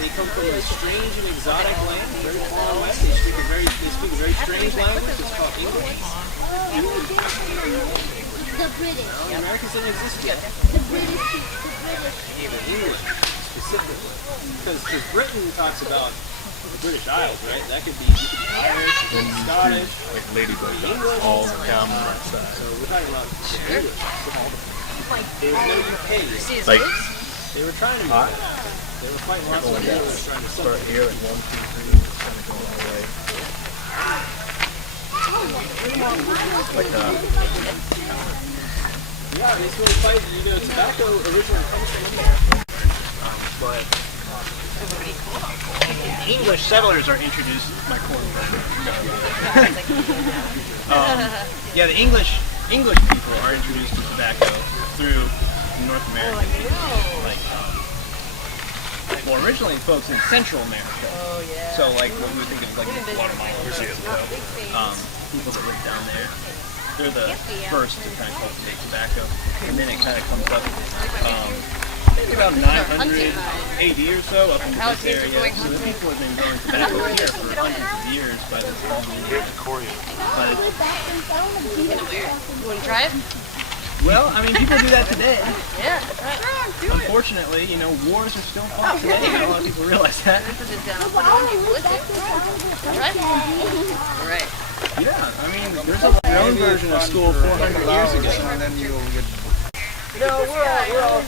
They come from a strange and exotic land, very far away. They speak a very strange language. It's called English. The British. No, the Americans didn't exist yet. The British. English, specifically. Because Britain talks about the British Isles, right? That could be Irish, it could be Scottish, like Ladybug, English, all down on that side. So we're talking about English. They were going to be paid. Like, they were trying to make that. They were fighting lots of wars trying to start separate. here at 1, 2, 3, kind of going all the way. Like Yeah, they still fight. You know, tobacco originally comes from India. But English settlers are introduced to my corn. Yeah, the English people are introduced to tobacco through North America. Well, originally folks in Central America. Oh, yeah. So, like, what we think of like Guatemala or Mexico, people that live down there, they're the first to kind of cultivate tobacco, and then it kind of comes up maybe about 900 AD or so up in this area. So the people have been growing tobacco here for hundreds of years by the time. But You want to try it? well, I mean, people do that today. Yeah. Unfortunately, you know, wars are still fought today. Not a lot of people realize that. Put it down. Put it on you. Would you? Right? All right. Yeah, I mean, there's your own version of school 400 years ago. And then you'll get... No, we're all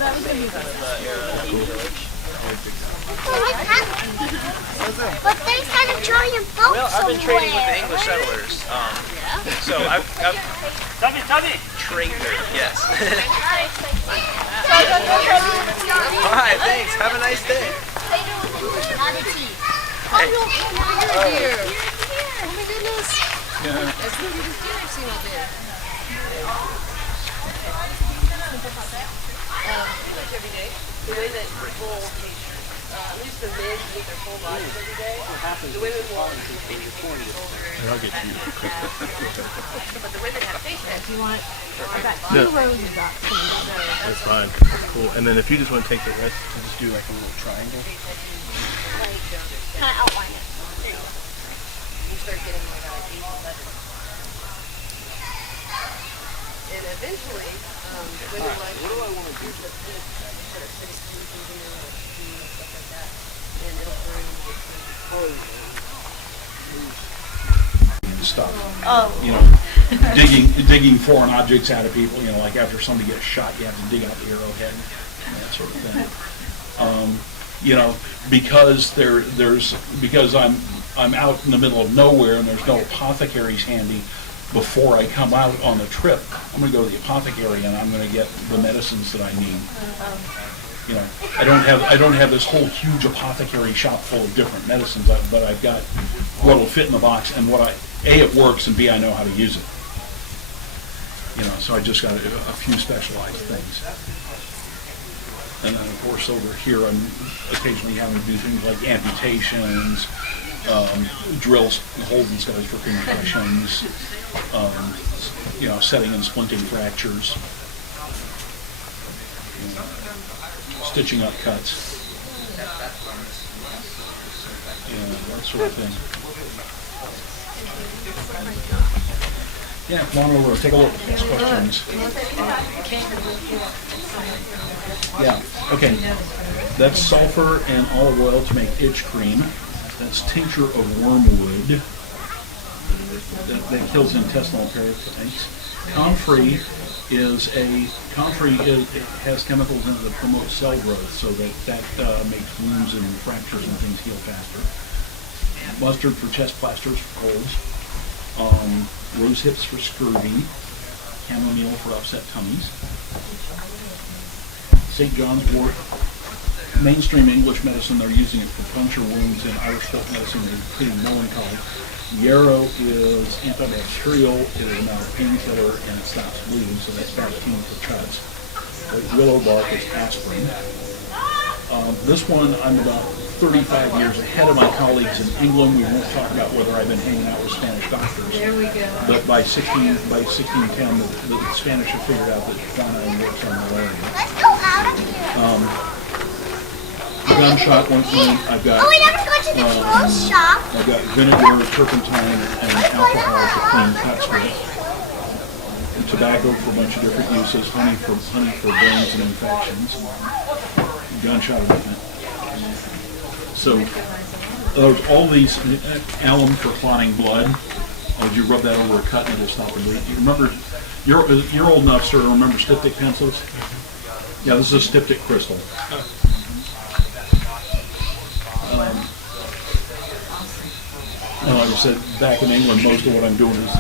But there's an Italian boat well, I've been trading with the somewhere. English settlers. So I've traded, yes. All right, thanks. Have a nice day. Not a tea. Oh, you're here. Oh, my goodness. Yeah. That's the biggest deer I've seen out there. Pretty much every day. The way that people, at least the men, eat their full bodies every day. The women will maybe I'll get you. but the women have face tats. You want? I've got No. 2 rows of that. That's fine. Cool. And then if you just want to take the rest, you just do like a little triangle. Kind of outline it. You start getting like 8, 11. And eventually, the women will actually what do I want to do? The pit, put a 16 in there, like stuff like that. And it'll burn and get stuff. Oh. You know, digging foreign objects out of people. You know, like after somebody gets shot, you have to dig out the arrowhead, and that sort of thing. You know, because because I'm out in the middle of nowhere and there's no apothecaries handy. Before I come out on the trip, I'm going to go to the apothecary and I'm going to get the medicines that I need. You know, I don't have this whole huge apothecary shop full of different medicines, but I've got what will fit in the box and what it works, and B, I know how to use it. You know, so I just got a few specialized things. And then, of course, over here, I'm occasionally having to do things like amputations, drills, holes and skulls for concussions, you know, setting and splinting fractures, you know, stitching up cuts, that sort of thing. Yeah, come on over, take a look, ask questions. Yeah, okay. That's sulfur and olive oil to make itch cream. That's tincture of wormwood that kills intestinal parasites. Comfrey has chemicals in it that promote cell growth, so that makes wounds and fractures and things heal faster. Mustard for chest plasters for colds. Rose hips for scurvy. Chamomile for upset tummies. St. John's wort. Mainstream English medicine, they're using it for puncture wounds, and Irish folk medicine, including melancholy. Yarrow is antibacterial, it is not a painkiller, and it stops bleeding, so that's 15 for cuts. Willow bark is aspirin. This one, I'm about 35 years ahead of my colleagues in England. We won't talk about whether I've been hanging out with Spanish doctors. There we go. But by 1610, the Spanish have figured out that quinine works on malaria. Let's go out of here. gunshot ointment. I've got Oh, we never go to the clothes shop. I've got vinegar, turpentine, and alcohol to clean cuts with. And tobacco for a bunch of different uses. Honey for burns and infections. Gunshot equipment. So all these alum for clotting blood. Would you rub that over a cut and it'll stop the bleed? You remember? You're old enough, sir, to remember styptic pencils. Yeah, this is a styptic crystal. Like I said, back in England, most of what I'm doing is,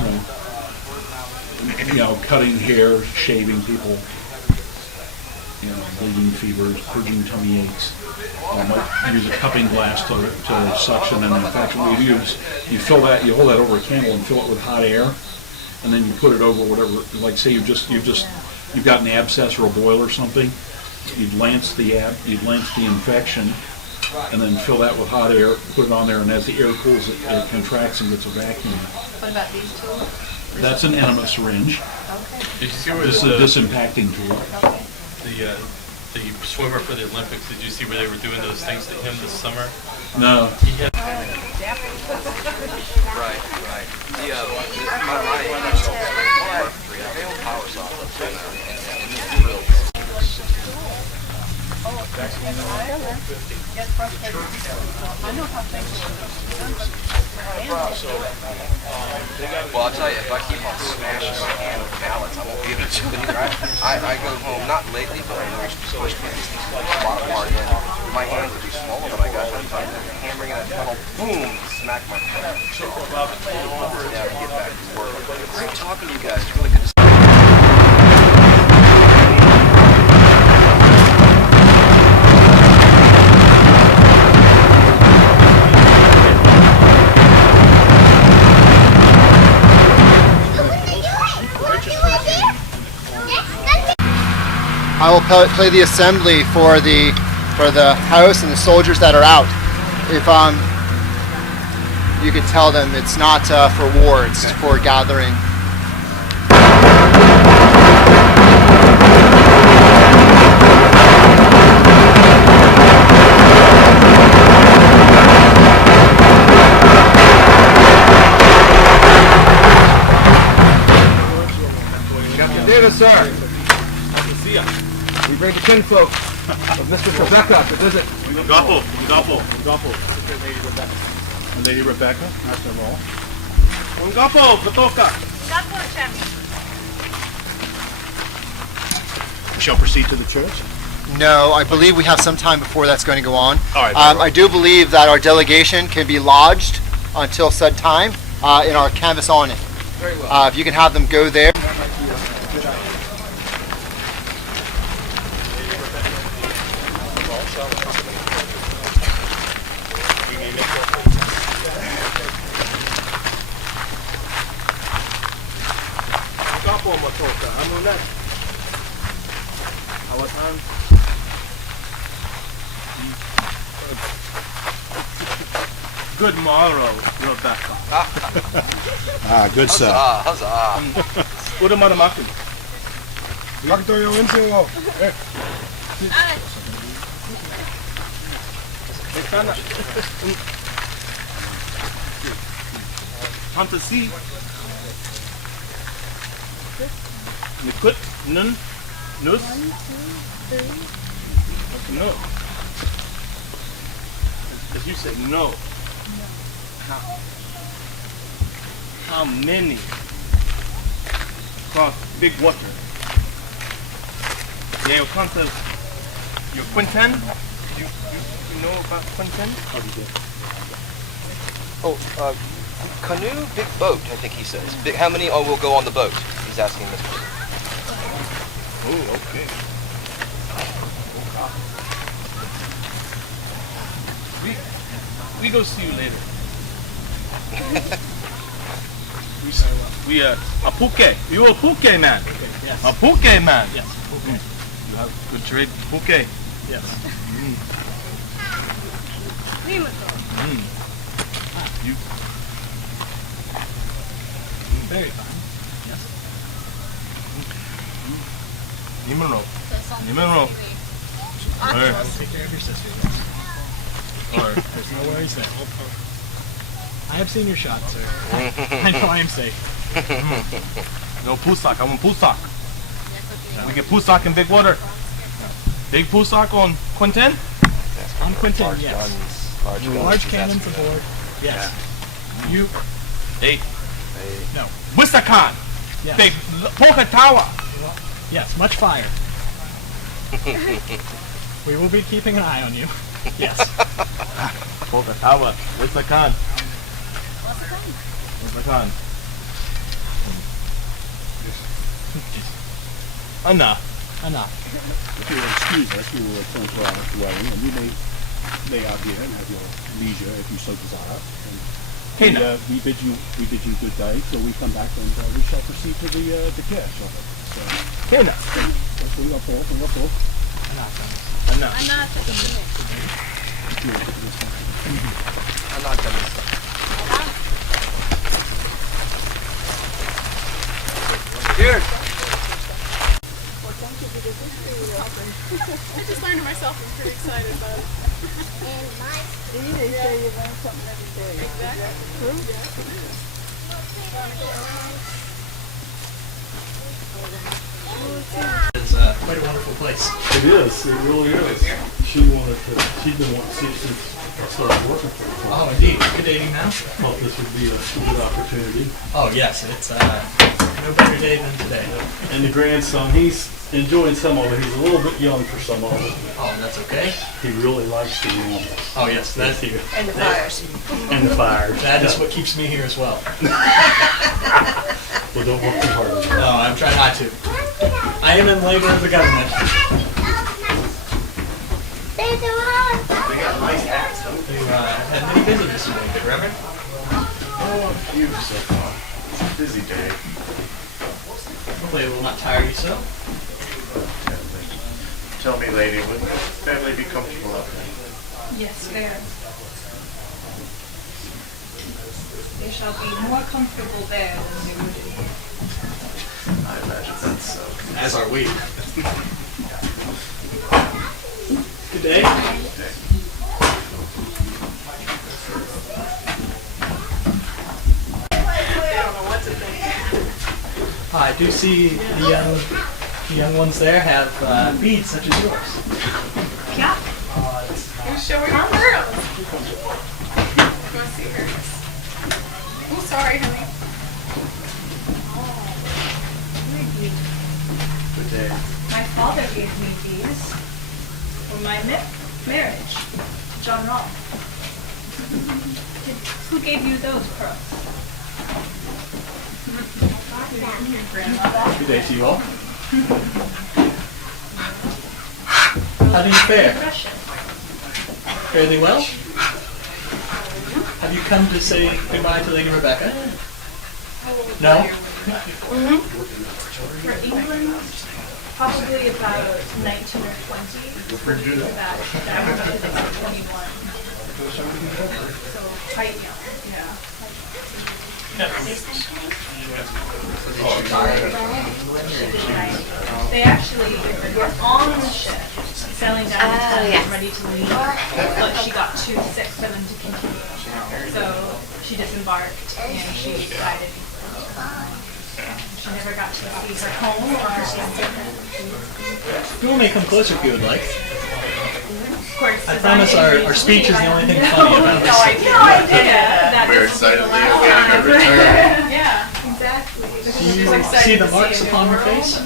cutting hair, shaving people, bleeding fevers, purging tummy aches. I might use a cupping glass to suction an infection. You fill that, you hold that over a candle and fill it with hot air, and then you put it over whatever. Like say you've got an abscess or a boil or something. You'd lance the infection, and then fill that with hot air, put it on there, and as the air cools, it contracts and gets a vacuum. What about these tools? That's an enema syringe. Okay. Did you see where This is a disimpacting tool. the swimmer for the Olympics? Did you see where they were doing those things to him this summer? No. He had Right. My power saw Well, I'll tell you, if I keep on smashing my hand with ballots, I won't be able to do it either. I go home, not lately, but when we were supposed to a lot of hard in, my hands would be swollen when I got done hammering that tunnel, boom, smack my foot. Yeah, to get back to work. Great talking to you guys. Really good to see. I will play the assembly for the house and the soldiers that are out. If you could tell them it's not for war, it's for gathering. Captain Davis, sir. Nice to see ya. We bring the kinfolk of Mr. Rebecca to visit. Goppo. Lady Rebecca, that's the role. Goppo, Patoka. We shall proceed to the church. No, I believe we have some time before that's going to go on. All right, very well. I do believe that our delegation can be lodged until said time in our canvas awning. Very well. If you can have them go there. Goppo, Matoka. Amunet. Hawatan. Good morrow, Rebecca. Good sir. Huzzah. Uda Madamaku. Victoria Winslow. Fantasy. Nikut, Nun, Nus. No. As you said, no. How many cross big water? Yeah, your concept, your quinten. You know about quinten? Canoe, big boat, I think he says. How many will go on the boat? He's asking this. Oh, okay. We go see you later. we a puke. You a puke man. Yes. A puke man. Yes. Okay. You have good trade puke. Yes. You. Very fine. Yes. Nimero. Nimero. I'll take care of your sister. Yes. Or there's no worries there. I have seen your shot, sir. I know I am safe. No Pusak. I want Pusak. We get Pusak in big water. Big Pusak on Quinten? On Quinten, yes. Large cannons aboard. Yes. You. Hey. No. Wisakan. Yes. Big Polka Tower. Yes, much fire. We will be keeping an eye on you. Yes. Polka Tower. Wisakan. Wisakan. Enough. Enough. If you'll excuse us, we will return to our dwelling, and we may lay out here and have your leisure if you so desire. And we bid you good day till we come back, and we shall proceed to the cash of it. So, that's what we are for. Enough. I'm not done. Cheers. I just learned it myself. I'm pretty excited about it. And It's quite a wonderful place. It is. It really is. She's been wanting to see it since I started working for her. Oh, indeed. Good dating now. Thought this would be a good opportunity. Oh, yes. It's no better day than today. And the grandson, he's enjoying some of it. He's a little bit young for some of it. Oh, that's okay. He really likes the animals. Oh, yes. That's here. And the fires. And the fires. That is what keeps me here as well. Well, don't work too hard. No, I'm trying not to. I am in labor of the government. there's a lot. They got nice hats, don't You had many visitors today, good Reverend? Oh, a few so far. It's a busy day. Hopefully it will not tire you so. Tell me, lady, would the family be comfortable up there? Yes, very. They shall be more comfortable there than they would in here. I imagine that's so. As are we. Good day. I do see the young ones there have beads such as yours. Yeah. You're showing her girls. Go see her. Oh, sorry, honey. Good day. My father gave me these for my marriage, John Rolfe. Who gave you those pearls? Good day to you all. How do you fare? Fairly well? Have you come to say goodbye to Lady Rebecca? No? For England, probably about 19 or 20. For that was 21. So quite young, yeah. They actually were on the ship, sailing down the Thames, ready to leave, but she got too sick for them to continue. So she disembarked and she died in England. She never got to see her home or her sister. You may come closer if you would like. Of course, I promise our speech is the only thing funny about this. No idea. We're excitedly awaiting her return. Yeah, exactly. Do you see the marks upon her face?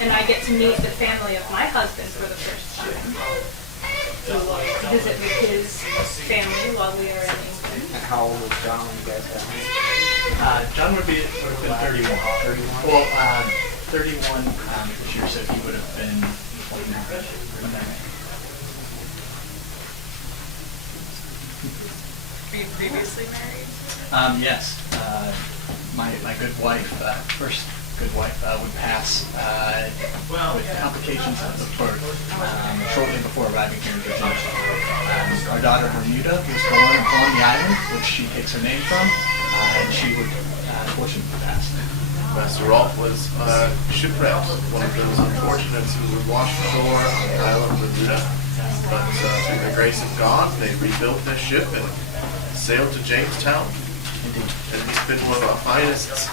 And I get to meet the family of my husband for the first time. So visit with his family while we are in England. And how old was John when you guys got married? John would have been 31. 31? Well, 31 this year, so he would have been 29. Were you previously married? Yes. My good wife, first good wife, would pass with complications of the birth shortly before arriving here in Virginia. Our daughter Bermuda was born on the island, which she takes her name from, and she would unfortunately pass. Master Rolfe was shipwrecked, one of those unfortunates who were washed ashore on the island of Bermuda. But through the grace of God, they rebuilt their ship and sailed to Jamestown. And he's been one of our finest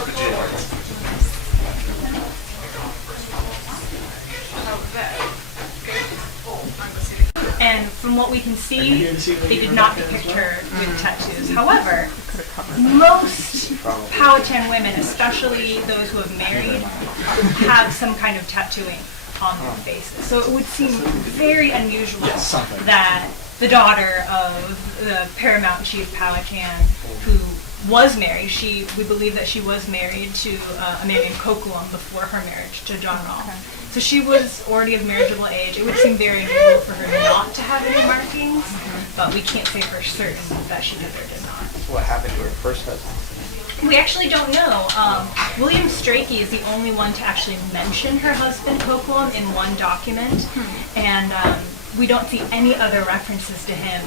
Virginians. And from what we can see, they did not depict her with tattoos. However, most Powhatan women, especially those who have married, have some kind of tattooing on their faces. So it would seem very unusual that the daughter of the Paramount Chief Powhatan, who was married, we believe that she was married to a man named Coquitlam before her marriage to John Rolfe. So she was already of marriageable age. It would seem very unusual for her not to have any markings, but we can't say for certain that she did or did not. What happened to her first husband? We actually don't know. William Strachey is the only one to actually mention her husband Coquitlam in one document, and we don't see any other references to him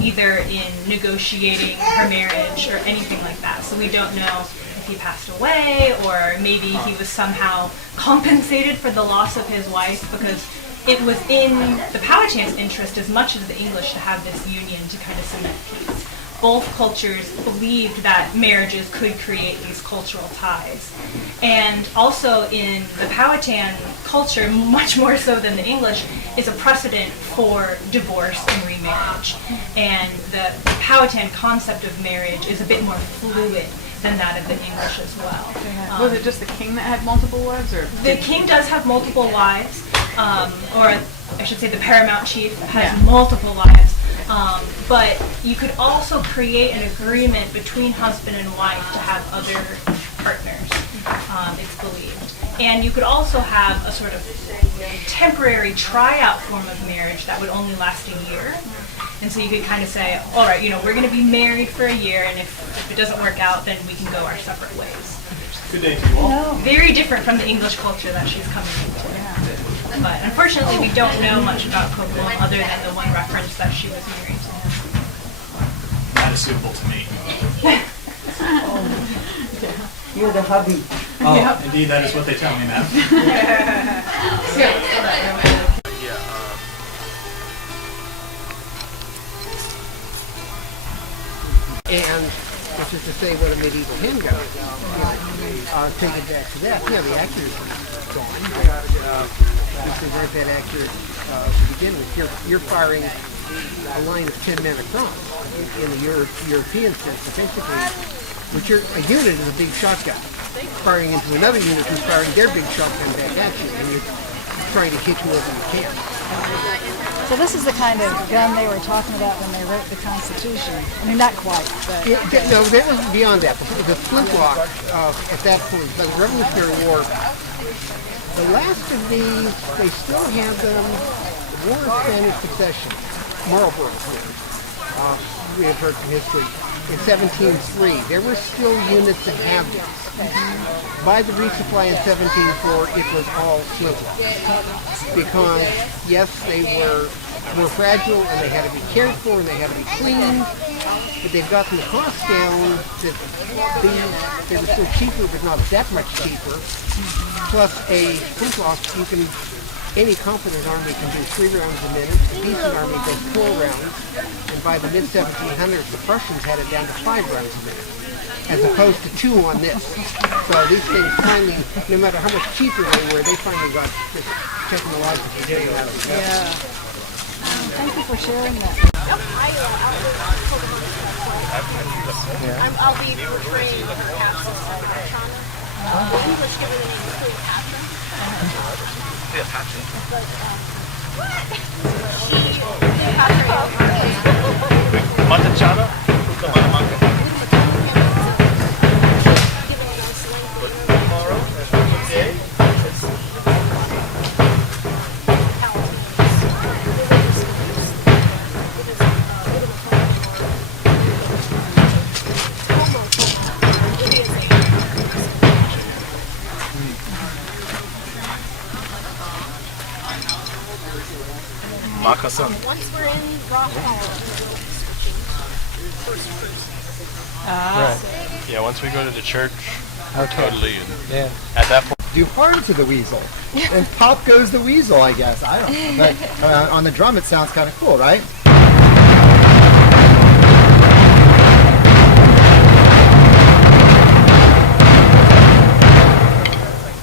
either in negotiating her marriage or anything like that. So we don't know if he passed away or maybe he was somehow compensated for the loss of his wife, because it was in the Powhatan's interest as much as the English to have this union to kind of cement peace. Both cultures believed that marriages could create these cultural ties. And also in the Powhatan culture, much more so than the English, is a precedent for divorce and remarriage. And the Powhatan concept of marriage is a bit more fluid than that of the English as well. Was it just the king that had multiple wives, or? The king does have multiple wives, or I should say the Paramount Chief has multiple wives. But you could also create an agreement between husband and wife to have other partners, it's believed. And you could also have a sort of temporary tryout form of marriage that would only last a year. And so you could kind of say, all right, we're going to be married for a year, and if it doesn't work out, then we can go our separate ways. Good day to you all. Very different from the English culture that she's coming into. But unfortunately, we don't know much about Coquitlam other than the one reference that she was married to him. That is suitable to me. You're the hubby. Oh, indeed, that is what they tell me, ma'am. And which is to say what a medieval hymn goes. Take it back to that. Yeah, the accuracy is gone. They weren't that accurate to begin with. You're firing a line of 10 men across in the European sense. So basically, a unit is a big shotgun firing into another unit who's firing their big shotgun back at you, and you're trying to hit whoever you can. So this is the kind of gun they were talking about when they wrote the Constitution. I mean, not quite, but... No, that was beyond that. The flintlock, at that point, by the Revolutionary War, the last of these, they still have them, the War of Spanish Succession, Marlborough here. We have heard from history. In 1703, there were still units that have these. By the resupply in 1704, it was all flintlocks. Because, yes, they were more fragile, and they had to be cared for, and they had to be cleaned, but they've gotten the cost down that they were still cheaper, but not that much cheaper. Plus, a flintlock, any competent army can do 3 rounds a minute. A decent army does 4 rounds, and by the mid-1700s, the Prussians had it down to 5 rounds a minute, as opposed to 2 on this. So these things finally, no matter how much cheaper they were, they finally got this technological gain out of it. Yeah. Thank you for sharing that. I'll be portraying her capsules of Shauna. English give her the name Cleopatra. Matachana? Tomorrow? Okay. Makasan. Once we're in Rock Hall, Right. Yeah, once we go to the church, Okay. totally. And Yeah. at that point, do harm to the weasel. And pop goes the weasel, I guess. I don't know. But on the drum, it sounds kind of cool, right?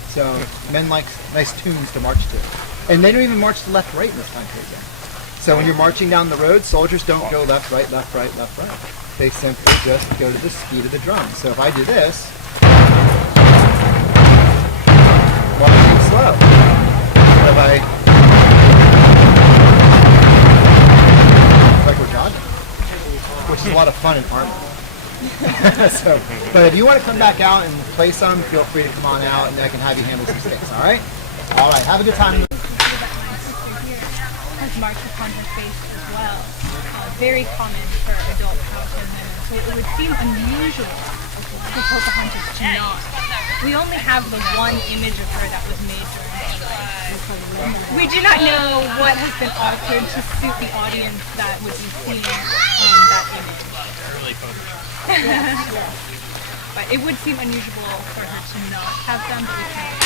So men like nice tunes to march to. And they don't even march to left, right in this country again. So when you're marching down the road, soldiers don't go left, right, left, right, left, right. They simply just go to the speed of the drum. So if I do this, walking slow. So if like we're jogging, which is a lot of fun in armor. So, but if you want to come back out and play some, feel free to come on out, and I can have you handle some sticks. All right? All right. Have a good time. Has marked upon her face as well. Very common for adult Powhatan women. So it would seem unusual for Pocahontas to not. We only have the one image of her that was made during the We do not know what has been altered to suit the audience that would be seeing that image. But it would seem unusual for her to not have them, but we can't.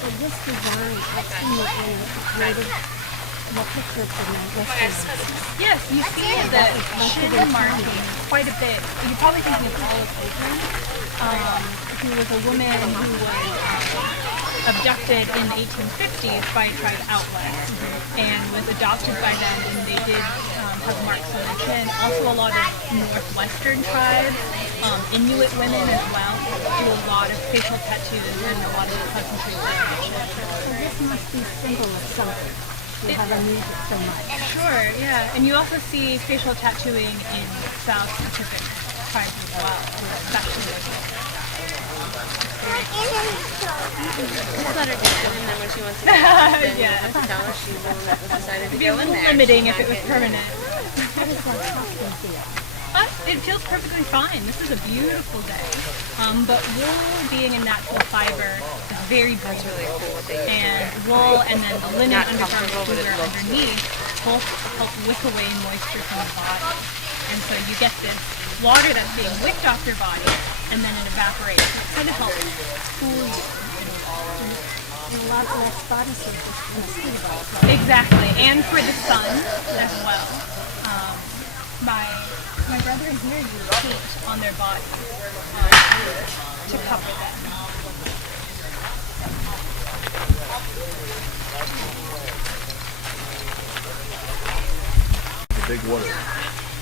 So this design, I've seen it in the picture from Yes, you see the chin marking quite a bit. You're probably thinking of Olive Oakland, who was a woman who was abducted in the 1850s by a tribe out west and was adopted by them, and they did have marks on their chin. Also a lot of northwestern tribes, Inuit women as well, do a lot of facial tattoos and a lot of concentrated animation. So this must be symbol of something. You have a music so much. Sure, yeah. And you also see facial tattooing in South Pacific tribes as well, especially Just let her do it, and then when she wants to go, then you have to tell her she will have decided to It'd be go a in little there. limiting if it was permanent. How does that costume feel? It feels perfectly fine. This is a beautiful day. But wool being a natural fiber is very breathable. And wool and then the linen undergarments we wear underneath both help wick away moisture from the body. And so you get this water that's being wicked off your body and then it evaporates. So it kind of helps cool you. And a lot less body surface in a ski ball. Exactly. And for the sun as well. My brother and here use paint on their body to cover them. The big water.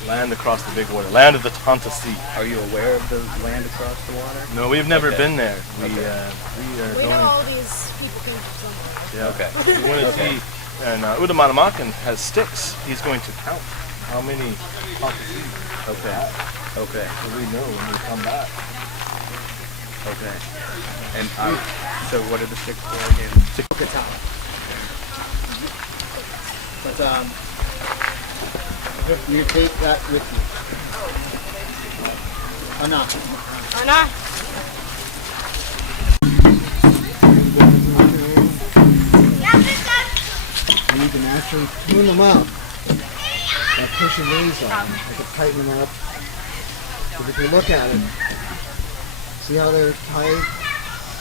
Land across the big water. Land of the Tanta Sea. Are you aware of the land across the water? No, we've never been there. We We are know going. all these people came from somewhere. Yeah, okay. We want to see. And Udamanamakan has sticks. He's going to count how many Tanta Sea. Okay. Okay. So we know when we come back. Okay. And so what are the sticks for again? Katana. But you take that with you. Anna. Anna. You can actually tune them up by pushing these on. You can tighten them up. Because if you look at it, see how they're tight?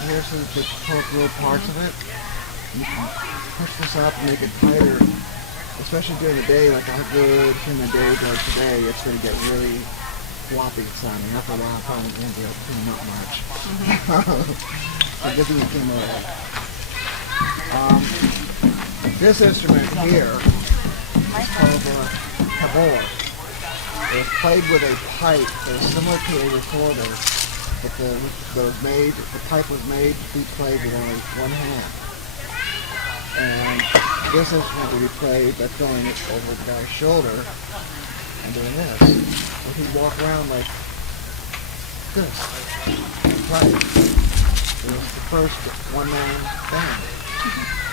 Here's some just poke little parts of it. You can push this up and make it tighter, especially during the day, like how good during the day goes today. It's going to get really floppy sounding. After a while, probably won't be able to tune up much. So this is too much. This instrument here is called a tabor. It was played with a pipe that was similar to a recorder, but the pipe was made to be played with only one hand. And this instrument will be played by throwing it over the guy's shoulder and doing this. So he'd walk around like this. Right. It was the first one-man band.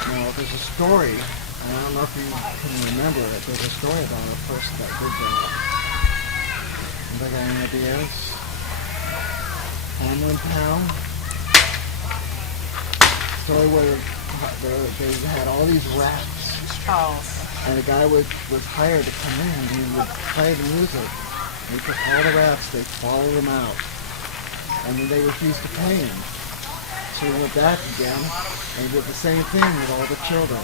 Now, there's a story, and I don't know if you can remember it, there's a story about a person that did that. Anybody got any ideas? Hamlin Town? Story where they had all these raps. And the guy was hired to come in, and he would play the music. And he took all the raps, they'd follow them out. And then they refused to pay him. So we went back again and did the same thing with all the children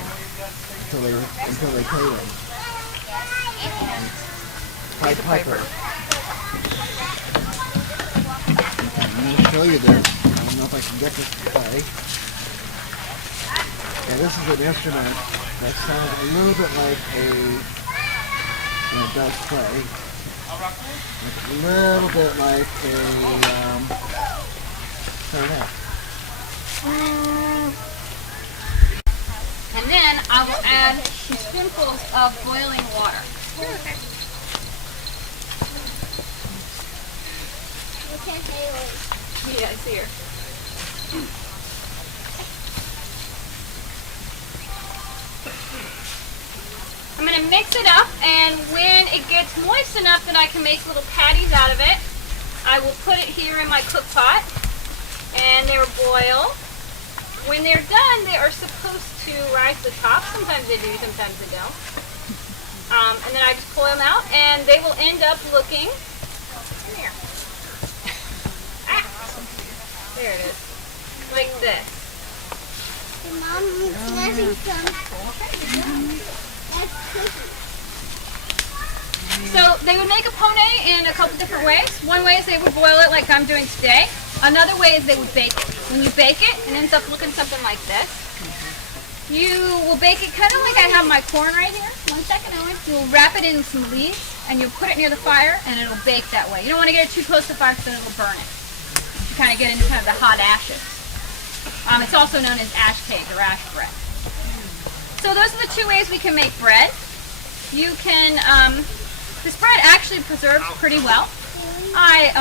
until they paid them. Pied Piper. I'm going to show you this. I don't know if I can get this to play. Yeah, this is an instrument that sounds a little bit like it does play. It's a little bit like a clarinet. And then I will add 2 spoonfuls of boiling water. Okay. Yeah, I see her. I'm going to mix it up, and when it gets moist enough that I can make little patties out of it, I will put it here in my cook pot, and they will boil. When they're done, they are supposed to rise to the top. Sometimes they do, sometimes they don't. And then I just pull them out, and they will end up looking, come here. There it is, like this. Mom, snazzy some. So they would make a pone in a couple different ways. One way is they would boil it like I'm doing today. Another way is they would bake it. When you bake it, it ends up looking something like this. You will bake it kind of like I have my corn right here. 1 second, you'll wrap it in some leaves and you'll put it near the fire and it'll bake that way. You don't want to get it too close to the fire because then it'll burn it. You kind of get into kind of the hot ashes. It's also known as ash cake or ash bread. So those are the 2 ways we can make bread. You can, this bread actually preserves pretty well. I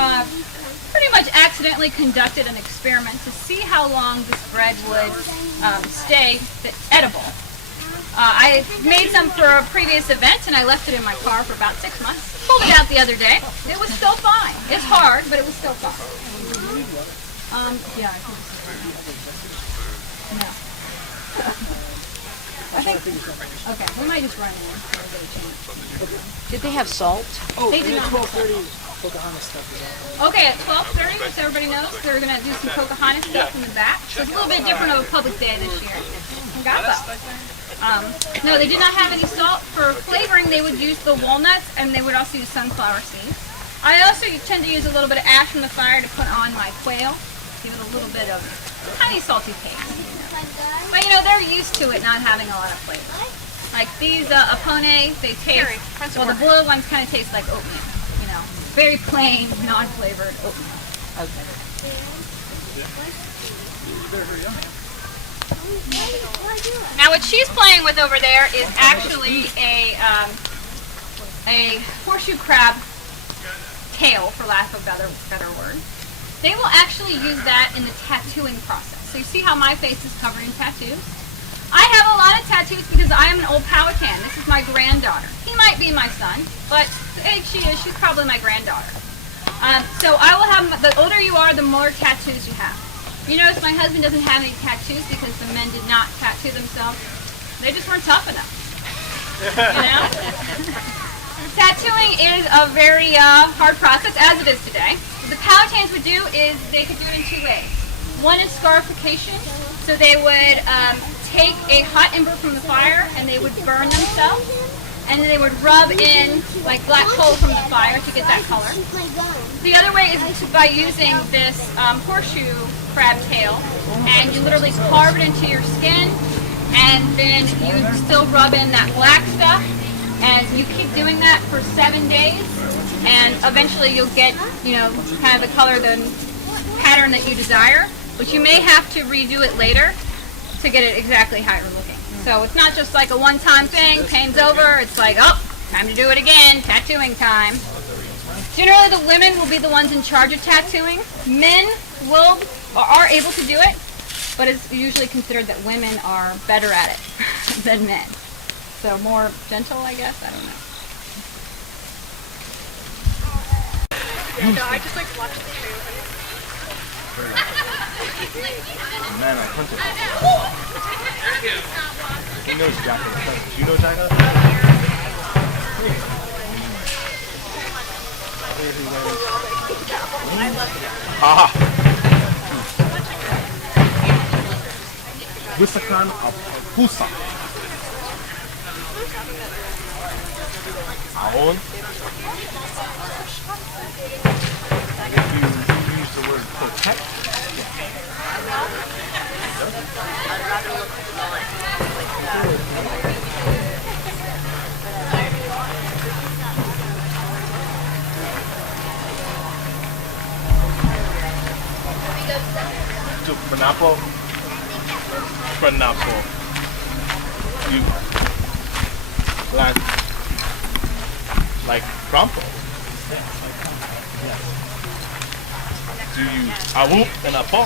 pretty much accidentally conducted an experiment to see how long this bread would stay edible. I made some for a previous event and I left it in my car for about 6 months. Pulled it out the other day. It was still fine. It's hard, but it was still fine. Yeah, I think no. I think, okay, we might just run in for a little change. Did they have salt? Oh, they did not. 12:30, Pocahontas stuff is on. Okay, at 12:30, which everybody knows, they're going to do some Pocahontas stuff in the back. So it's a little bit different of a public day this year. Got that. No, they did not have any salt. For flavoring, they would use the walnuts, and they would also use sunflower seeds. I also tend to use a little bit of ash from the fire to put on my quail. Give it a little bit of tiny salty taste. But you know, they're used to it not having a lot of flavor. Like these apone, they taste, well the boiled ones kind of taste like oatmeal, you know. Very plain, non-flavored oatmeal. Okay. Now what she's playing with over there is actually a horseshoe crab tail, for lack of a better word. They will actually use that in the tattooing process. So you see how my face is covered in tattoos? I have a lot of tattoos because I am an old Powhatan. This is my granddaughter. He might be my son, but the age she is, she's probably my granddaughter. So I will have, the older you are, the more tattoos you have. You notice my husband doesn't have any tattoos because the men did not tattoo themselves. They just weren't tough enough. You know? Tattooing is a very hard process, as it is today. What the Powhatans would do is they could do it in 2 ways. One is scarification, so they would take a hot ember from the fire and they would burn themselves, and then they would rub in like black coal from the fire to get that color. The other way is by using this horseshoe crab tail, and you literally carve it into your skin, and then you still rub in that black stuff, and you keep doing that for 7 days, and eventually you'll get, you know, kind of the color, the pattern that you desire. But you may have to redo it later to get it exactly how you're looking. So it's not just like a one-time thing, pain's over, it's like, oh, time to do it again, tattooing time. Generally the women will be the ones in charge of tattooing. Men are able to do it, but it's usually considered that women are better at it than men. So more gentle, I guess, I don't know. Yeah, no, I just like watch the show. Man, I hunted. He knows Jacko. Do you know Jacko? Aha! Wisakan Pusa. Aon. If you use the word protect. To Pranapo. You like crumple. Do you awump and apo?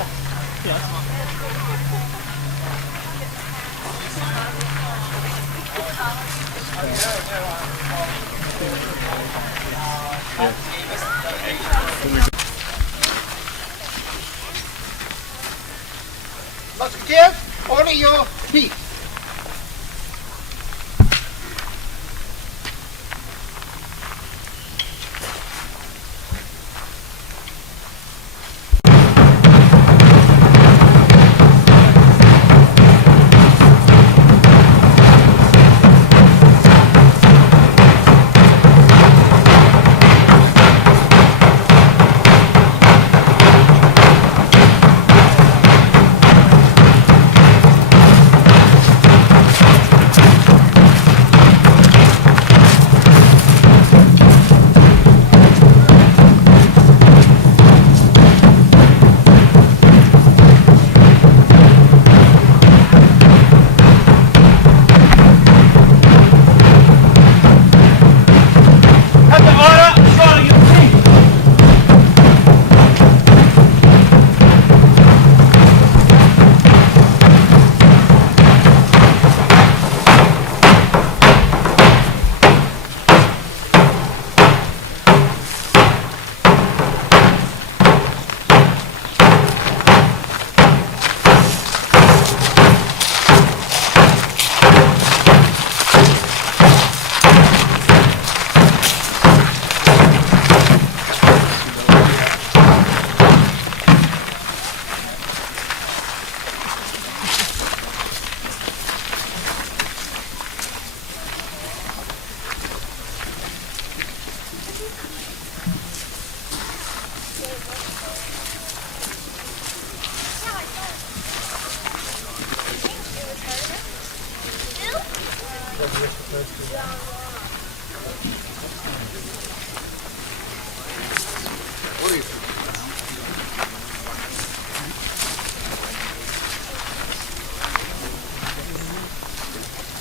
Musketeers, order your piece.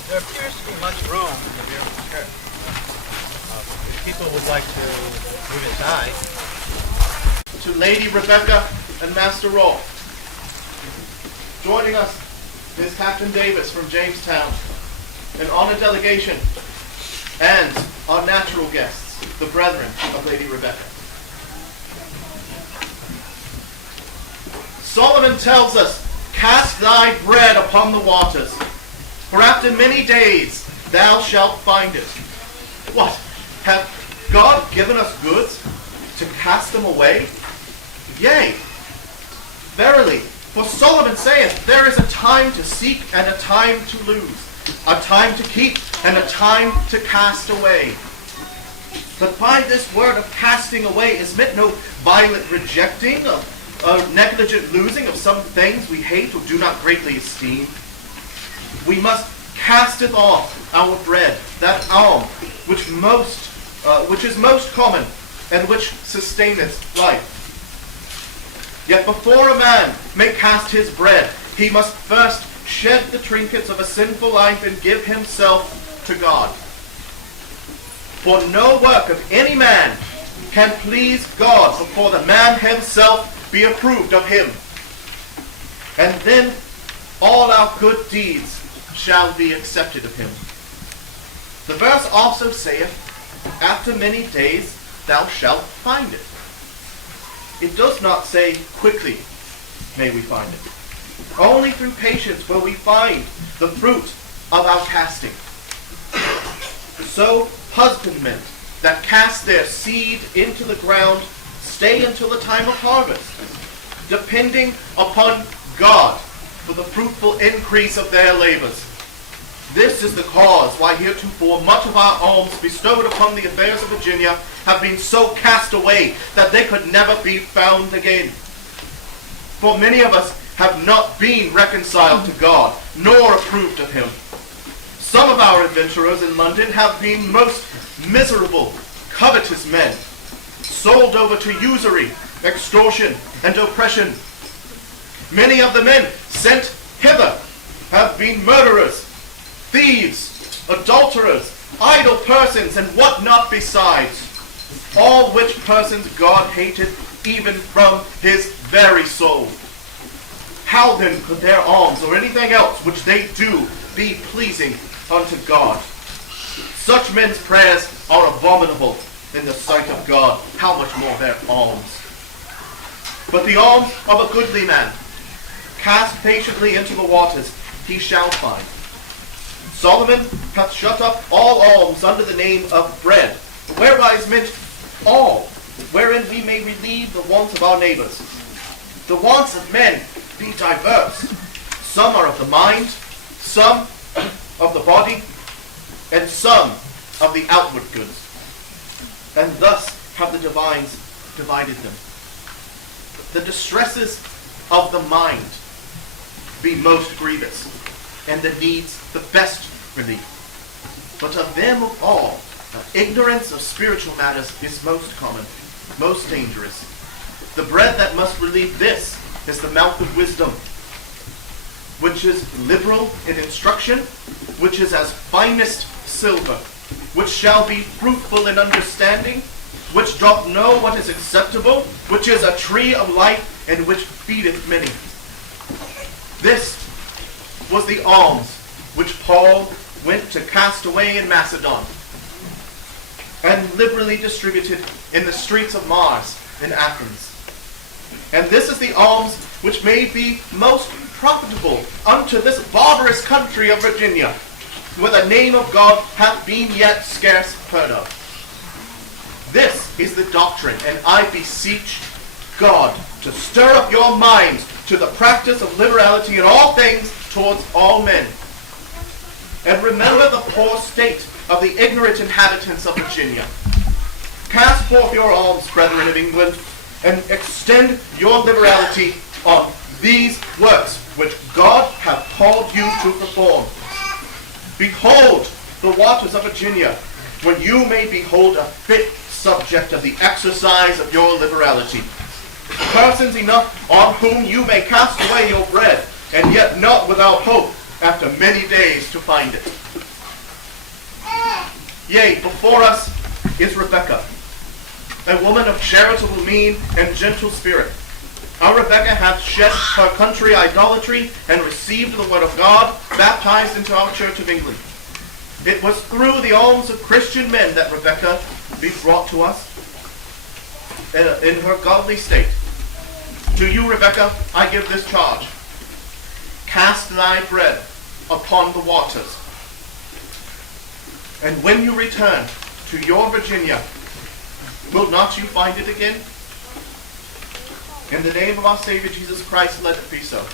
There appears to be much room in the rear of the church. If people would like to move inside. To Lady Rebecca and Master Rolf. Joining us is Captain Davis from Jamestown, an honored delegation, and our natural guests, the brethren of Lady Rebecca. Solomon tells us, cast thy bread upon the waters, for after many days thou shalt find it. What? Hath God given us goods to cast them away? Yea, verily, for Solomon saith, there is a time to seek and a time to lose, a time to keep and a time to cast away. But by this word of casting away is meant no violent rejecting of negligent losing of some things we hate or do not greatly esteem. We must casteth off our bread, that alm, which is most common, and which sustaineth life. Yet before a man may cast his bread, he must first shed the trinkets of a sinful life and give himself to God. For no work of any man can please God before the man himself be approved of him. And then all our good deeds shall be accepted of him. The verse also saith, after many days thou shalt find it. It does not say, quickly may we find it. Only through patience will we find the fruit of our casting. So husbandmen that cast their seed into the ground stay until the time of harvest, depending upon God for the fruitful increase of their labors. This is the cause why heretofore much of our alms bestowed upon the affairs of Virginia have been so cast away that they could never be found again. For many of us have not been reconciled to God, nor approved of him. Some of our adventurers in London have been most miserable, covetous men, sold over to usury, extortion, and oppression. Many of the men sent hither have been murderers, thieves, adulterers, idle persons, and what not besides, all which persons God hated even from his very soul. How then could their alms or anything else which they do be pleasing unto God? Such men's prayers are abominable in the sight of God, how much more their alms. But the alms of a goodly man, cast patiently into the waters, he shall find. Solomon hath shut up all alms under the name of bread, whereby is meant all, wherein we may relieve the wants of our neighbors. The wants of men be diverse. Some are of the mind, some of the body, and some of the outward goods. And thus have the divines divided them. The distresses of the mind be most grievous, and the needs the best relief. But of them all, ignorance of spiritual matters is most common, most dangerous. The bread that must relieve this is the mouth of wisdom, which is liberal in instruction, which is as finest silver, which shall be fruitful in understanding, which doth know what is acceptable, which is a tree of life, and which feedeth many. This was the alms which Paul went to cast away in Macedon, and liberally distributed in the streets of Mars in Athens. And this is the alms which may be most profitable unto this barbarous country of Virginia, where the name of God hath been yet scarce heard of. This is the doctrine, and I beseech God to stir up your minds to the practice of liberality in all things towards all men. And remember the poor state of the ignorant inhabitants of Virginia. Cast forth your alms, brethren of England, and extend your liberality on these works which God hath called you to perform. Behold the waters of Virginia, when you may behold a fit subject of the exercise of your liberality. Persons enough on whom you may cast away your bread, and yet not without hope after many days to find it. Yea, before us is Rebekah, a woman of charitable mien and gentle spirit. Our Rebekah hath shed her country idolatry and received the word of God, baptized into our Church of England. It was through the alms of Christian men that Rebekah be brought to us in her godly state. To you, Rebekah, I give this charge. Cast thy bread upon the waters. And when you return to your Virginia, will not you find it again? In the name of our Savior Jesus Christ, let it be so.